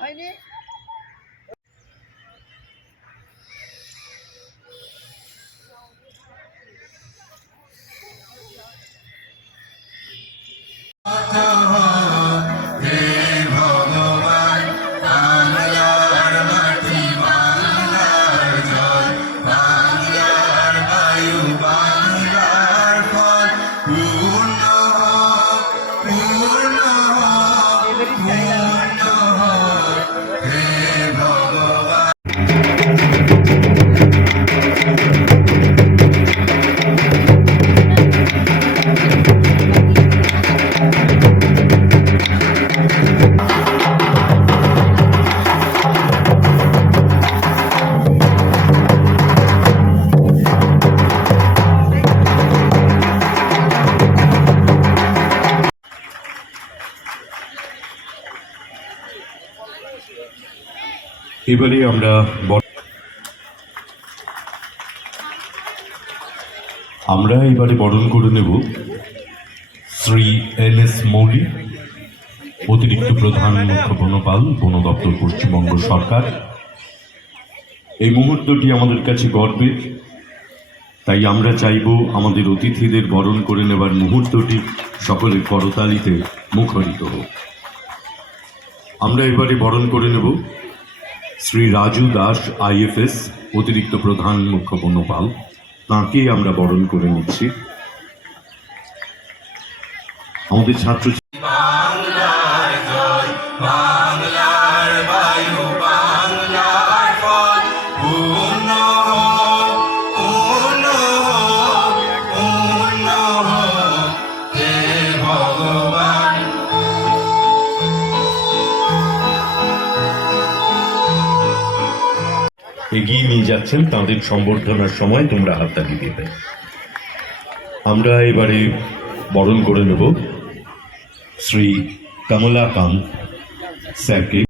হয়নি এবারে আমরা এবারে বরণ করে নেব শ্রী NS মৌলী, অতিরিক্ত প্রধান মুখ্য বনপাল, বন দপ্তর, পশ্চিমবঙ্গ সরকার। এই মুহূর্তটি আমাদের কাছে গর্বের, তাই আমরা চাইব আমাদের অতিথিদের বরণ করে নেবার মুহূর্তটি সকলের করতালিতে মুখরিত হোক। আমরা এবারে বরণ করে নেব শ্রী রাজু দাস IFS, অতিরিক্ত প্রধান মুখ্য বনপাল। তাঁকে আমরা বরণ করে নিচ্ছি। আমাদের ছাত্র এগিয়ে নিয়ে যাচ্ছেন, তাঁদের সম্বর্ধনার সময় তোমরা হাততালি দিবে। আমরা এবারে বরণ করে নেব শ্রী কমলাকান্ত স্যারকে।